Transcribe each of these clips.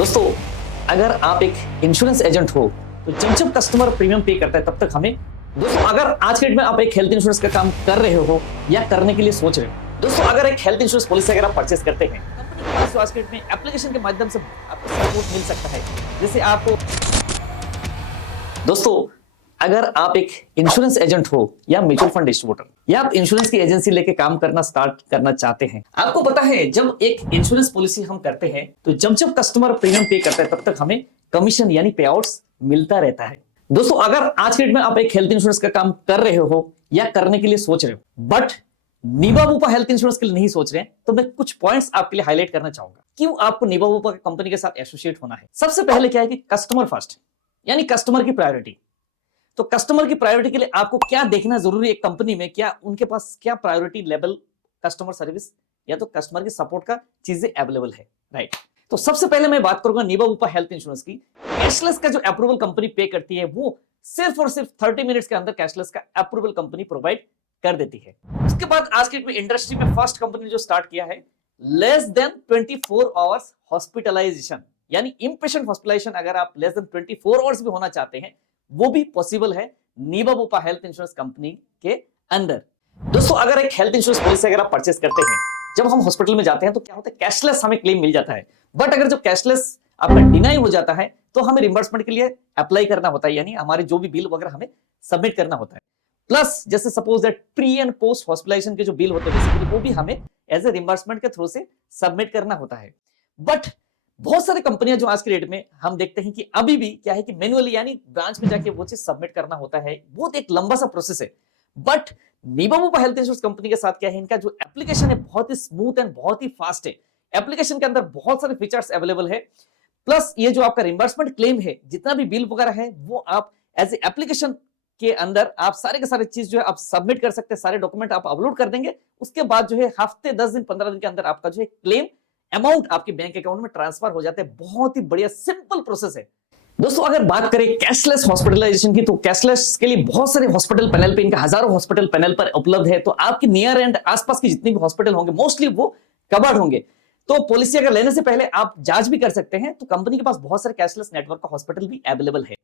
दोस्तों, अगर आप एक इंश्योरेंस एजेंट हो तो जब जब कस्टमर प्रीमियम पे करता है तब तक हमें दोस्तों अगर आज के डेट में आप एक हेल्थ इंश्योरेंस का काम कर रहे हो या करने के लिए सोच रहे हो, दोस्तों अगर एक हेल्थ इंश्योरेंस पॉलिसी अगर आप परचेस करते हैं कंपनी के पास आज के डेट में एप्लीकेशन के माध्यम से आपको सपोर्ट मिल सकता है। जैसे आपको दोस्तों अगर आप एक इंश्योरेंस एजेंट हो या म्यूचुअल फंड डिस्ट्रीब्यूटर या आप इंश्योरेंस की एजेंसी लेके काम करना स्टार्ट करना चाहते हैं, आपको पता है जब एक इंश्योरेंस पॉलिसी हम करते हैं तो जब जब कस्टमर प्रीमियम पे करता है तब तक हमें कमीशन यानी पे आउट्स मिलता रहता है। दोस्तों अगर आज के डेट में आप एक हेल्थ इंश्योरेंस का काम कर रहे हो या करने के लिए सोच रहे हो बट नीबा वूपा हेल्थ इंश्योरेंस के लिए नहीं सोच रहे हैं, तो मैं कुछ पॉइंट्स आपके लिए हाईलाइट करना चाहूंगा क्यों आपको नीबा वूपा कंपनी के साथ एसोसिएट होना है। सबसे पहले क्या है कि कस्टमर फर्स्ट यानी कस्टमर की प्रायोरिटी। तो कस्टमर की प्रायोरिटी के लिए आपको क्या देखना जरूरी है कंपनी में, क्या उनके पास क्या प्रायोरिटी लेवल कस्टमर सर्विस या तो कस्टमर की सपोर्ट का चीजें अवेलेबल है, राइट। तो सबसे पहले मैं बात करूंगा नीबा वूपा हेल्थ इंश्योरेंस की। कैशलेस का जो अप्रूवल कंपनी पे करती है वो सिर्फ और सिर्फ 30 मिनट्स के अंदर कैशलेस का अप्रूवल कंपनी प्रोवाइड कर देती है। उसके बाद आज के इंडस्ट्री में फर्स्ट कंपनी जो स्टार्ट किया है लेस देन 24 आवर्स हॉस्पिटलाइजेशन यानी इनपेशेंट हॉस्पिटलाइजेशन अगर आप लेस देन 24 आवर्स भी होना चाहते हैं वो भी पॉसिबल है नीबा वूपा हेल्थ इंश्योरेंस कंपनी के अंदर। दोस्तों अगर एक हेल्थ इंश्योरेंस पॉलिसी अगर आप परचेस करते हैं, जब हम हॉस्पिटल में जाते हैं तो क्या होता है कैशलेस हमें क्लेम मिल जाता है, बट अगर जो कैशलेस आपका डिनाई हो जाता है तो हमें रिम्बर्समेंट के लिए अप्लाई करना होता है, यानी हमारे जो भी बिल वगैरह हमें सबमिट करना होता है। प्लस जैसे suppose that pre and post hospitalization के जो बिल होते हैं वो भी हमें एज ए रिम्बर्समेंट के थ्रू से सबमिट करना होता है। बट बहुत सारी कंपनियां जो आज के डेट में हम देखते हैं कि अभी भी क्या है कि मैन्युअली यानी ब्रांच में जाके वो चीज सबमिट करना होता है, वो एक लंबा सा प्रोसेस है। बट नीबा वूपा हेल्थ इंश्योरेंस कंपनी के साथ क्या है, इनका जो एप्लीकेशन है बहुत ही स्मूथ एंड बहुत ही फास्ट है। एप्लीकेशन के अंदर बहुत सारे फीचर्स अवेलेबल है। प्लस ये जो आपका रिम्बर्समेंट क्लेम है, जितना भी बिल वगैरह है वो आप एज ए एप्लीकेशन के अंदर आप सारे के सारे चीज जो है आप सबमिट कर सकते हैं, सारे डॉक्यूमेंट आप अपलोड कर देंगे। उसके बाद जो है हफ्ते 10 दिन 15 दिन के अंदर आपका जो है क्लेम अमाउंट आपके बैंक अकाउंट में ट्रांसफर हो जाते हैं। बहुत ही बढ़िया सिंपल प्रोसेस है। दोस्तों अगर बात करें कैशलेस हॉस्पिटलाइजेशन की, तो कैशलेस के लिए बहुत सारे हॉस्पिटल पैनल पे, इनका हजारों हॉस्पिटल पैनल पर उपलब्ध है। तो आपके नियर एंड आसपास के जितने भी हॉस्पिटल होंगे मोस्टली वो कवर्ड होंगे। तो पॉलिसी अगर लेने से पहले आप जांच भी कर सकते हैं। तो कंपनी के पास बहुत सारे कैशलेस नेटवर्क का हॉस्पिटल भी अवेलेबल है।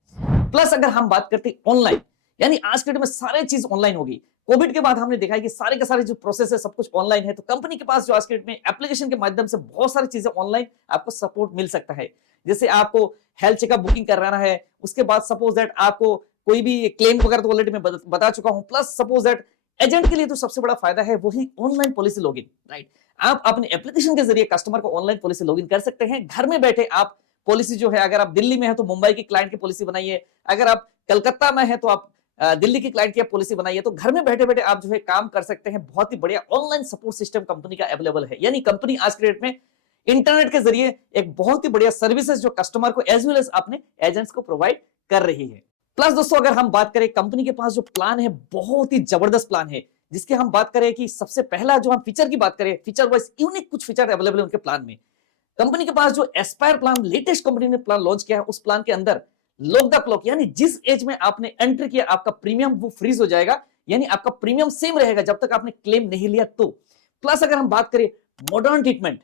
प्लस अगर हम बात करते हैं ऑनलाइन, यानी आज के डेट में सारी चीज ऑनलाइन होगी। कोविड के बाद हमने देखा है कि सारे के सारे जो प्रोसेस है सब कुछ ऑनलाइन है। तो कंपनी के पास जो आज के डेट में एप्लीकेशन के माध्यम से बहुत सारी चीजें ऑनलाइन आपको सपोर्ट मिल सकता है। जैसे आपको हेल्थ चेकअप बुकिंग कराना है, उसके बाद सपोज दैट आपको कोई भी क्लेम वगैरह तो ऑलरेडी मैं बता चुका हूं। प्लस सपोज दैट एजेंट के लिए तो सबसे बड़ा फायदा है वही ऑनलाइन पॉलिसी लॉगिन, राइट। आप अपने एप्लीकेशन के जरिए कस्टमर को ऑनलाइन पॉलिसी लॉगिन कर सकते हैं। घर में बैठे आप पॉलिसी जो है, अगर आप दिल्ली में है तो मुंबई की क्लाइंट की पॉलिसी बनाइए, अगर आप कलकत्ता में है तो आप दिल्ली की क्लाइंट की पॉलिसी बनाइए। तो घर में बैठे बैठे आप जो है काम कर सकते हैं। बहुत ही बढ़िया ऑनलाइन सपोर्ट सिस्टम कंपनी का अवेलेबल है। यानी कंपनी आज के डेट में इंटरनेट के जरिए एक बहुत ही बढ़िया सर्विसेज जो कस्टमर को एज वेल एज अपने एजेंट्स को प्रोवाइड कर रही है। प्लस दोस्तों अगर हम बात करें कंपनी के पास जो प्लान है बहुत ही जबरदस्त प्लान है, जिसके हम बात करें कि सबसे पहला जो हम फीचर की बात करें, फीचर वाइज यूनिक कुछ फीचर अवेलेबल है उनके प्लान में। कंपनी के पास जो एस्पायर प्लान लेटेस्ट कंपनी ने प्लान लॉन्च किया है, उस प्लान के अंदर लॉक द क्लॉक यानी जिस एज में आपने एंट्री किया आपका प्रीमियम वो फ्रीज हो जाएगा, यानी आपका प्रीमियम सेम रहेगा जब तक आपने क्लेम नहीं लिया तो। प्लस अगर हम बात करें मॉडर्न ट्रीटमेंट,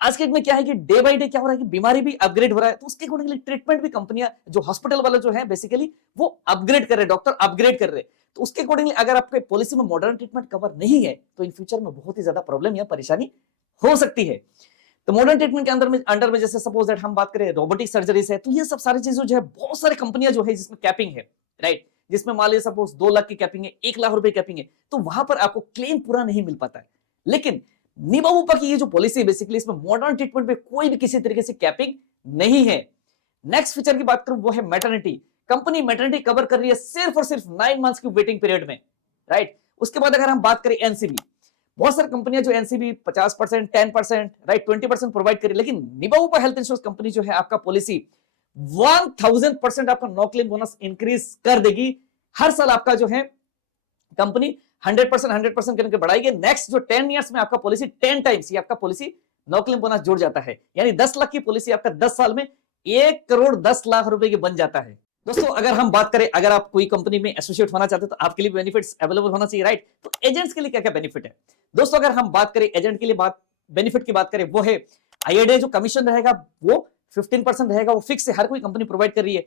आज के डेट में क्या है कि डे बाय डे क्या हो रहा है कि बीमारी भी अपग्रेड हो रहा है। तो उसके अकॉर्डिंगली ट्रीटमेंट भी कंपनियां जो हॉस्पिटल वाला जो है बेसिकली वो अपग्रेड कर रहे हैं, डॉक्टर अपग्रेड कर रहे हैं। तो उसके अकॉर्डिंगली अगर आपके पॉलिसी में मॉडर्न ट्रीटमेंट कवर नहीं है तो इन फ्यूचर में बहुत ही ज्यादा प्रॉब्लम या परेशानी हो सकती है। तो मॉडर्न ट्रीटमेंट के अंडर में जैसे सपोज दैट हम बात करें रोबोटिक सर्जरीज है, तो ये सब सारी चीजें जो है बहुत सारी कंपनियां जो है जिसमें कैपिंग है, राइट, जिसमें मान लीजिए सपोज 2 लाख की कैपिंग है, 1 लाख रुपए कैपिंग है, तो वहां पर आपको क्लेम पूरा नहीं मिल पाता है। लेकिन नीबा वूपा की ये जो पॉलिसी है बेसिकली इसमें मॉडर्न ट्रीटमेंट पे कोई भी किसी तरीके से कैपिंग नहीं है। नेक्स्ट फीचर की बात करूं वो है मैटरनिटी। कंपनी मैटरनिटी कवर कर रही है सिर्फ और सिर्फ 9 मंथ्स की वेटिंग पीरियड में, राइट। उसके बाद अगर हम बात करें एनसीबी, बहुत सारी कंपनियां जो एनसीबी 50%, 10%, राइट, 20% प्रोवाइड करी, लेकिन नीबा वूपा हेल्थ इंश्योरेंस कंपनी जो है आपका पॉलिसी 1000% आपका नो क्लेम बोनस इंक्रीज कर देगी। हर साल आपका जो है कंपनी 100% करके बढ़ाएगी। नेक्स्ट जो 10 इयर्स में आपका पॉलिसी 10 टाइम्स ये आपका पॉलिसी नो क्लेम बोनस जुड़ जाता है, यानी 10 लाख की पॉलिसी आपका 10 साल में 1 करोड़ 10 लाख रुपए की बन जाता है। दोस्तों अगर हम बात करें, अगर आप कोई कंपनी में एसोसिएट होना चाहते हैं तो आपके लिए बेनिफिट्स अवेलेबल होना चाहिए, राइट। तो एजेंट्स के लिए क्या क्या बेनिफिट है दोस्तों, अगर हम बात करें एजेंट के लिए बेनिफिट की बात करें वो है आईएडीए जो कमीशन रहेगा वो 15% रहेगा, वो फिक्स है, हर कोई कंपनी प्रोवाइड कर रही है।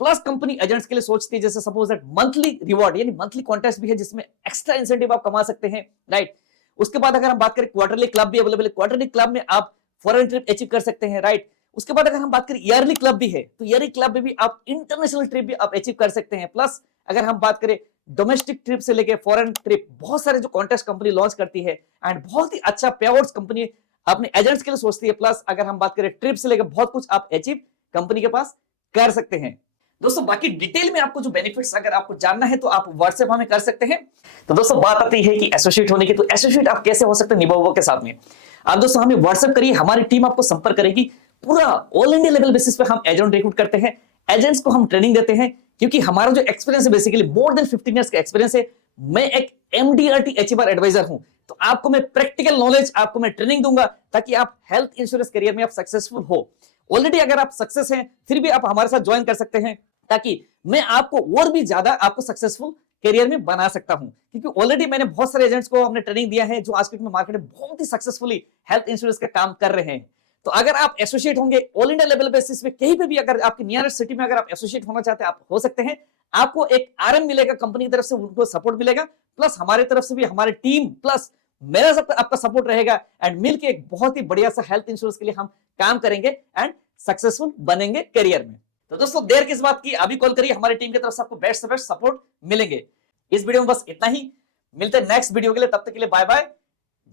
प्लस कंपनी एजेंट्स के लिए सोचती है जैसे सपोज दैट मंथली रिवॉर्ड यानी मंथली कॉन्टेस्ट भी है जिसमें एक्स्ट्रा इंसेंटिव आप कमा सकते हैं, राइट। उसके बाद अगर हम बात करें क्वार्टरली क्लब भी अवेलेबल है, क्वार्टरली क्लब में आप फॉरेन ट्रिप अचीव कर सकते हैं, राइट। उसके बाद अगर हम बात करें ईयरली क्लब भी है, तो ईयरली क्लब में भी आप इंटरनेशनल ट्रिप भी आप अचीव कर सकते हैं। प्लस अगर हम बात करें डोमेस्टिक ट्रिप से लेके फॉरेन ट्रिप, बहुत सारे जो कॉन्टेस्ट कंपनी लॉन्च करती है एंड बहुत ही अच्छा पे आउट्स कंपनी अपने एजेंट्स के लिए सोचती है। प्लस अगर हम बात करें ट्रिप से लेकर बहुत कुछ आप अचीव कंपनी के पास कर सकते हैं। दोस्तों बाकी डिटेल में आपको जो बेनिफिट्स अगर आपको जानना है तो आप व्हाट्सएप हमें कर सकते हैं। तो दोस्तों बात आती है कि एसोसिएट होने की, तो एसोसिएट आप कैसे हो सकते हैं निबोवो के साथ में। आप दोस्तों हमें व्हाट्सएप करिए, हमारी टीम आपको संपर्क करेगी। पूरा ऑल इंडिया लेवल बेसिस पे हम एजेंट रिक्रूट करते हैं, एजेंट्स को हम ट्रेनिंग देते हैं, क्योंकि हमारा जो एक्सपीरियंस है बेसिकली मोर देन 15 इयर्स का एक्सपीरियंस है। मैं एक एमडीआरटी एचआर एडवाइजर हूं, तो आपको मैं प्रैक्टिकल नॉलेज, आपको मैं ट्रेनिंग दूंगा ताकि आप हेल्थ इंश्योरेंस करियर में आप सक्सेसफुल हो। ऑलरेडी अगर आप सक्सेस हैं फिर भी आप हमारे साथ ज्वाइन कर सकते हैं, ताकि मैं आपको और भी ज्यादा आपको सक्सेसफुल करियर में बना सकता हूं। क्योंकि ऑलरेडी मैंने बहुत सारे एजेंट्स को हमने ट्रेनिंग दिया है जो आज के मार्केट में बहुत ही सक्सेसफुली हेल्थ इंश्योरेंस का काम कर रहे हैं। तो अगर आप एसोसिएट होंगे ऑल इंडिया लेवल बेसिस पे कहीं पे भी, अगर आपकी नियरेस्ट सिटी में अगर आप एसोसिएट होना चाहते हैं आप हो सकते हैं। आपको एक आरएम मिलेगा, कंपनी की तरफ से उनको सपोर्ट मिलेगा, प्लस हमारी तरफ से भी हमारी टीम प्लस मेरा सब आपका सपोर्ट रहेगा एंड मिलके एक बहुत ही बढ़िया सा हेल्थ इंश्योरेंस के लिए हम काम करेंगे एंड सक्सेसफुल बनेंगे करियर में। तो दोस्तों देर किस बात की, अभी कॉल करिए, हमारी टीम की तरफ से आपको बेस्ट से बेस्ट सपोर्ट मिलेंगे। इस वीडियो में बस इतना ही, मिलते हैं नेक्स्ट वीडियो के लिए, तब तक के लिए बाय बाय,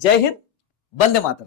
जय हिंद, वंदे मातरम।